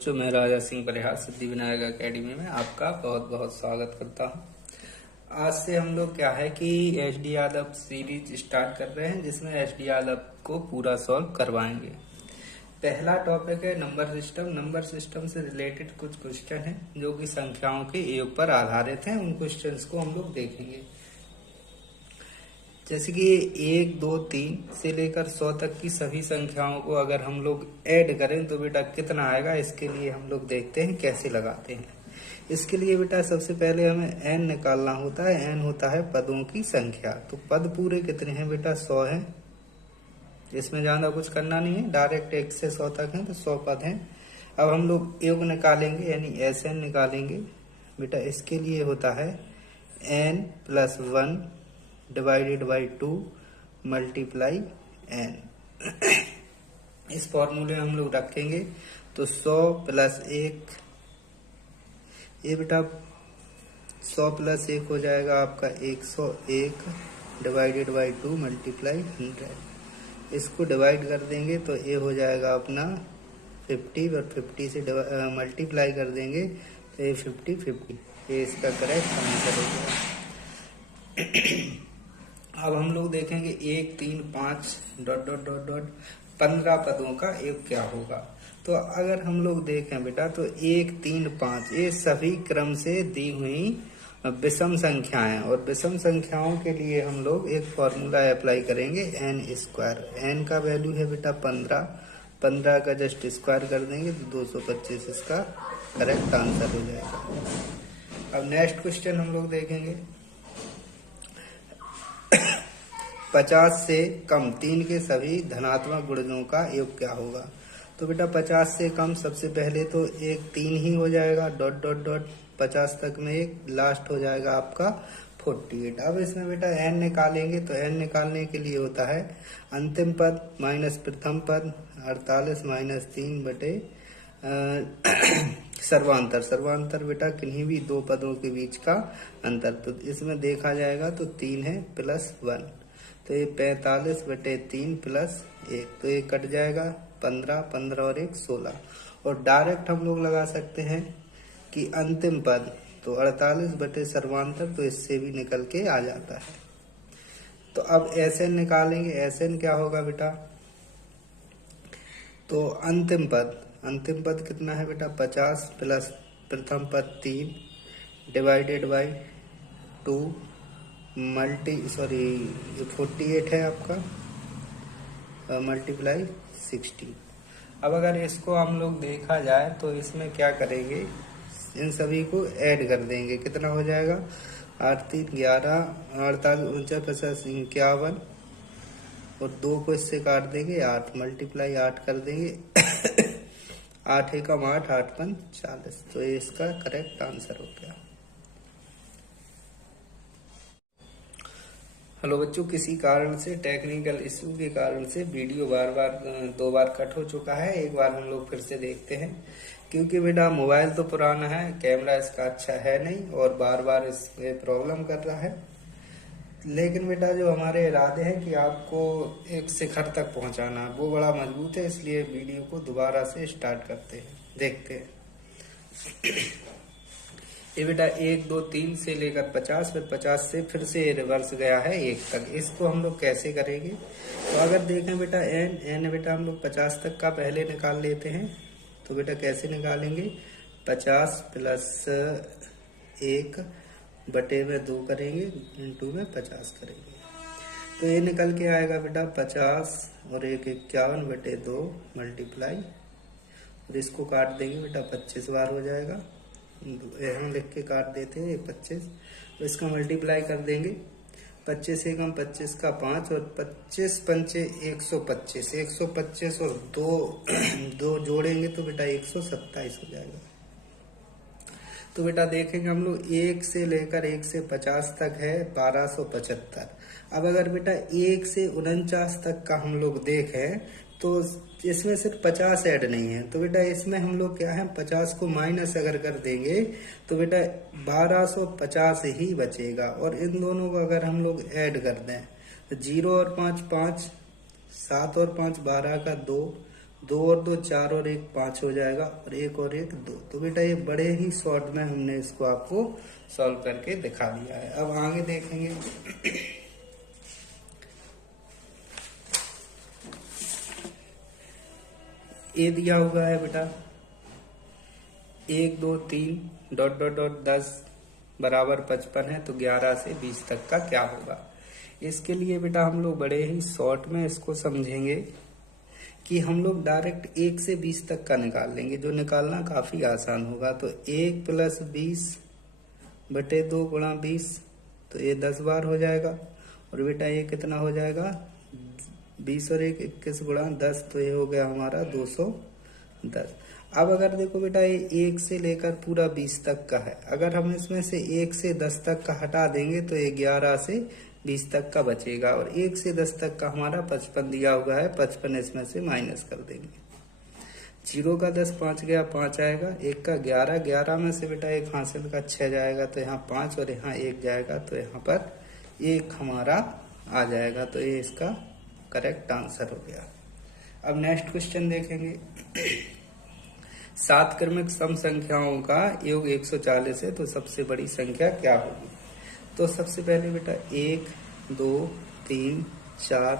जो मैं राजा सिंह परिहार सिद्धि विनायक एकेडमी में आपका बहुत बहुत स्वागत करता हूं। आज से हम लोग क्या है कि H D Yadav series start कर रहे हैं, जिसमें एच डी यादव को पूरा सॉल्व करवाएंगे। पहला टॉपिक है नंबर सिस्टम। नंबर सिस्टम से रिलेटेड कुछ क्वेश्चन हैं जो कि संख्याओं के योग पर आधारित हैं। उन क्वेश्चंस को हम लोग देखेंगे। जैसे कि 1, 2, 3 से लेकर 100 तक की सभी संख्याओं को अगर हम लोग ऐड करें तो बेटा कितना आएगा, इसके लिए हम लोग देखते हैं कैसे लगाते हैं। इसके लिए बेटा सबसे पहले हमें n निकालना होता है। n होता है पदों की संख्या। तो पद पूरे कितने हैं बेटा? 100 हैं। इसमें ज्यादा कुछ करना नहीं है, डायरेक्ट 1 से 100 तक है तो 100 पद हैं। अब हम लोग योग निकालेंगे यानी Sn निकालेंगे। बेटा इसके लिए होता है n + 1 divided by 2 multiply n। इस फॉर्मूले हम लोग रखेंगे तो 100 + 1, ये बेटा 100 + 1 हो जाएगा आपका 101 डिवाइडेड बाई 2 मल्टीप्लाई 100। इसको डिवाइड कर देंगे तो ये हो जाएगा अपना 50 और 50 से मल्टीप्लाई कर देंगे तो ये 50। ये इसका करेक्ट आंसर हो गया। अब हम लोग देखेंगे 1, 3, 5 ... 15 पदों का योग क्या होगा। तो अगर हम लोग देखें बेटा तो 1, 3, 5 ये सभी क्रम से दी हुई विषम संख्याएं, और विषम संख्याओं के लिए हम लोग एक फॉर्मूला अप्लाई करेंगे n²। n का वैल्यू है बेटा 15 का जस्ट स्क्वायर कर देंगे तो 225 इसका करेक्ट आंसर हो जाएगा। अब नेक्स्ट क्वेश्चन हम लोग देखेंगे 50 से कम 3 के सभी धनात्मक गुणजों का योग क्या होगा। तो बेटा 50 से कम सबसे पहले तो एक 3 ही हो जाएगा, ... 50 तक में एक लास्ट हो जाएगा आपका 48। अब इसमें बेटा n निकालेंगे तो n निकालने के लिए होता है अंतिम पद माइनस प्रथम पद 48 - 3 बटे सर्वांतर। सर्वांतर बेटा किन्हीं भी दो पदों के बीच का अंतर। तो इसमें देखा जाएगा तो 3 है +1 तो ये 45 बटे 3 + 1 तो ये कट जाएगा 15 और 1 16। और डायरेक्ट हम लोग लगा सकते हैं कि अंतिम पद तो 48 बटे सर्वांतर, तो इससे भी निकल के आ जाता है। तो अब Sn निकालेंगे। Sn क्या होगा बेटा? तो अंतिम पद कितना है बेटा? 50 प्लस प्रथम पद 3 डिवाइडेड बाई 2 48 है आपका मल्टीप्लाई 16। अब अगर इसको हम लोग देखा जाए तो इसमें क्या करेंगे, इन सभी को ऐड कर देंगे। कितना हो जाएगा? 8 3 11 48 49 50 51 और 2 को इससे काट देंगे 8 मल्टीप्लाई 8 कर देंगे 8 एकम 8 8 5 40। तो ये इसका करेक्ट आंसर हो गया। हेलो बच्चों, किसी कारण से टेक्निकल इशू के कारण से वीडियो दो बार कट हो चुका है। एक बार हम लोग फिर से देखते हैं, क्योंकि बेटा मोबाइल तो पुराना है, कैमरा इसका अच्छा है नहीं और बार बार इसमें प्रॉब्लम कर रहा है। लेकिन बेटा जो हमारे इरादे हैं कि आपको एक शिखर तक पहुंचाना, वो बड़ा मजबूत है, इसलिए वीडियो को दोबारा से स्टार्ट करते हैं, देखते हैं। ये बेटा 1, 2, 3 से लेकर 50, फिर 50 से फिर से रिवर्स गया है 1 तक। इसको हम लोग कैसे करेंगे? तो अगर देखें बेटा n बेटा हम लोग 50 तक का पहले निकाल लेते हैं। तो बेटा कैसे निकालेंगे? 50 + 1 बटे में 2 करेंगे, इंटू में 50 करेंगे तो ये निकल के आएगा बेटा 50 और 1 51 बटे 2 मल्टीप्लाई, और इसको काट देंगे बेटा 25 बार हो जाएगा। हम लिख के काट देते हैं 25, तो इसका मल्टीप्लाई कर देंगे 25 एकम 25 का 5 और 25 पंचे 125 125 और 2 जोड़ेंगे तो बेटा 127 हो जाएगा। तो बेटा देखेंगे हम लोग 1 से लेकर 1 से 50 तक है 1275। अब अगर बेटा 1 से 49 तक का हम लोग देखें तो इसमें सिर्फ 50 ऐड नहीं है। तो बेटा इसमें हम लोग क्या है, 50 को माइनस अगर कर देंगे तो बेटा 1250 ही बचेगा। और इन दोनों को अगर हम लोग ऐड कर दें तो 0 और 5 5, 7 और 5 12 का 2, 2 और 2 4 और 1 5 हो जाएगा, और 1 और 1 2। तो बेटा ये बड़े ही शॉर्ट में हमने इसको आपको सॉल्व करके दिखा दिया है। अब आगे देखेंगे। ये दिया हुआ है बेटा 1 2 3 डॉट डॉट डॉट 10 बराबर 55 है, तो 11 से 20 तक का क्या होगा। इसके लिए बेटा हम लोग बड़े ही शॉर्ट में इसको समझेंगे कि हम लोग डायरेक्ट 1 से 20 तक का निकाल लेंगे, जो निकालना काफी आसान होगा। तो 1 + 20 बटे 2 गुणा 20, तो ये 10 बार हो जाएगा। और बेटा ये कितना हो जाएगा, 20 और 1 21 गुणा 10, तो ये हो गया हमारा 210। अब अगर देखो बेटा ये 1 से लेकर पूरा 20 तक का है, अगर हम इसमें से 1 से 10 तक का हटा देंगे तो ये 11 से 20 तक का बचेगा। और 1 से 10 तक का हमारा 55 दिया हुआ है, 55 इसमें से माइनस कर देंगे। 0 का 10 5 गया 5 आएगा, 1 का 11, 11 में से बेटा 1 हासिल का 6 जाएगा, तो यहाँ 5 और यहाँ 1 जाएगा, तो यहाँ पर 1 हमारा आ जाएगा। तो ये इसका करेक्ट आंसर हो गया। अब नेक्स्ट क्वेश्चन देखेंगे। 7 क्रमिक सम संख्याओं का योग 140 है, तो सबसे बड़ी संख्या क्या होगी। तो सबसे पहले बेटा 1 2 3 4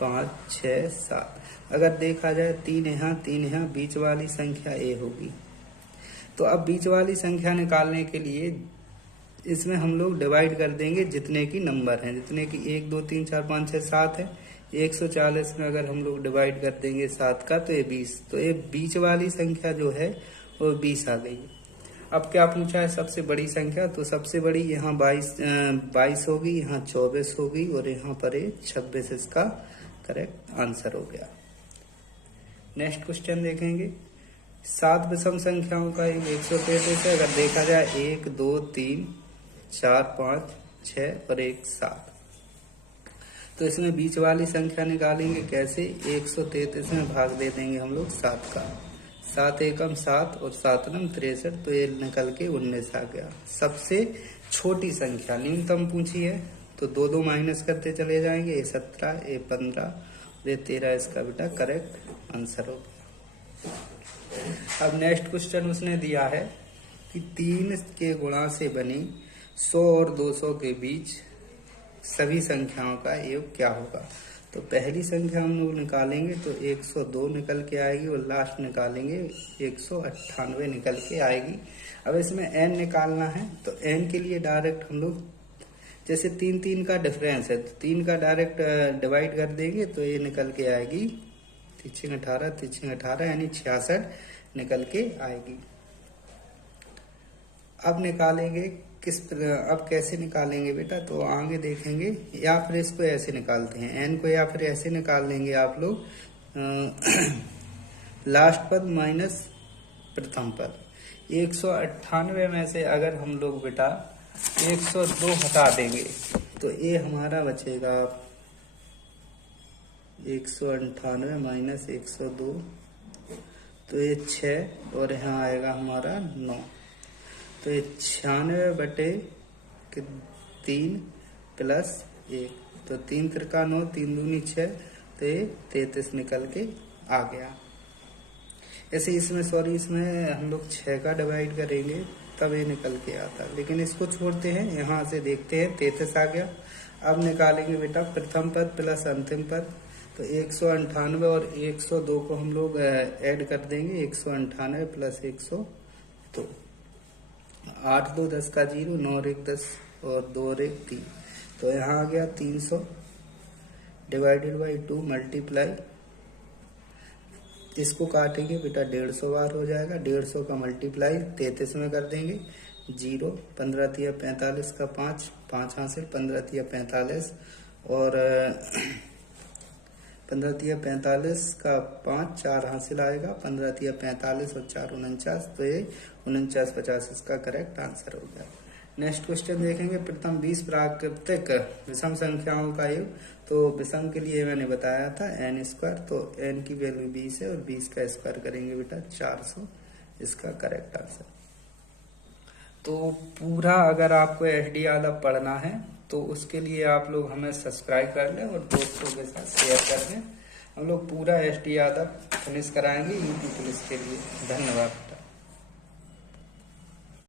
5 6 7, अगर देखा जाए 3 यहाँ, बीच वाली संख्या ए होगी। तो अब बीच वाली संख्या निकालने के लिए इसमें हम लोग डिवाइड कर देंगे जितने की नंबर हैं, जितने की 1 2 3 4 5 6 7 है। 140 में अगर हम लोग डिवाइड कर देंगे 7 का, तो ये 20। तो ये बीच वाली संख्या जो है वो 20 आ गई। अब क्या पूछा है सबसे बड़ी संख्या, तो सबसे बड़ी यहाँ 22 होगी, यहाँ 24 होगी, और यहाँ पर ये 26 इसका करेक्ट आंसर हो गया। नेक्स्ट क्वेश्चन देखेंगे। 7 विषम संख्याओं का योग 133 है, अगर देखा जाए 1 2 3 4 5 6 और 1 7, तो इसमें बीच वाली संख्या निकालेंगे कैसे। 133 में भाग दे देंगे हम लोग 7 का, 7 एकम 7 और 7 नम 63, तो ये निकल के 19 आ गया। सबसे छोटी संख्या न्यूनतम पूछी है, तो 2 2 माइनस करते चले जाएंगे, ये 17 ये 15 ये 13 इसका बेटा करेक्ट आंसर हो गया। अब नेक्स्ट क्वेश्चन उसने दिया है कि 3 के गुणा से बनी 100 और 200 के बीच सभी संख्याओं का योग क्या होगा। तो पहली संख्या हम लोग निकालेंगे तो 102 निकल के आएगी, और लास्ट निकालेंगे 198 निकल के आएगी। अब इसमें n निकालना है, तो n के लिए डायरेक्ट हम लोग जैसे 3 3 का डिफरेंस है, तो 3 का डायरेक्ट डिवाइड कर देंगे, तो ये निकल के आएगी 3 18 यानी 66 निकल के आएगी। अब निकालेंगे अब कैसे निकालेंगे बेटा, तो आगे देखेंगे। या फिर इसको ऐसे निकालते हैं n को, या फिर ऐसे निकाल लेंगे आप लोग लास्ट पद माइनस प्रथम पद। 198 में से अगर हम लोग बेटा 102 हटा देंगे, तो ये हमारा बचेगा 198 माइनस 102, तो ये 6 और यहाँ आएगा हमारा 9, तो ये 96 बटे 3 प्लस 1, तो 3 त्रिका 9 3 दूनी 6, तो ये 33 निकल के आ गया। ऐसे इसमें इसमें हम लोग 6 का डिवाइड करेंगे तब ये निकल के आता, लेकिन इसको छोड़ते हैं, यहाँ से देखते हैं 33 आ गया। अब निकालेंगे बेटा प्रथम पद प्लस अंतिम पद, तो 198 और 102 को हम लोग ऐड कर देंगे, 198 प्लस 102, 8 2 10 का 0, 9 और 1 10 और 2 और 1 3, तो यहाँ आ गया 300 डिवाइडेड बाई 2 मल्टीप्लाई, इसको काटेंगे बेटा 150 बार हो जाएगा, 150 का मल्टीप्लाई 33 में कर देंगे, 0 15 तिया 45 का 5 5 हासिल, 15 तिया 45 और 15 तिया 45 का 5 4 हासिल आएगा, 15 तिया 45 और 4 49, तो ये 49 50 इसका करेक्ट आंसर हो गया। नेक्स्ट क्वेश्चन देखेंगे। प्रथम 20 प्राकृतिक विषम संख्याओं का योग, तो विषम के लिए मैंने बताया था n², तो n की वैल्यू 20 है और 20 का स्क्वायर करेंगे बेटा 400, इसका करेक्ट आंसर। तो पूरा अगर आपको एचडी आला पढ़ना है तो उसके लिए आप लोग हमें सब्सक्राइब कर लें और दोस्तों के साथ शेयर कर दें। हम लोग पूरा एसडी यादव फिनिश कराएंगे यूपी पुलिस के लिए। धन्यवाद।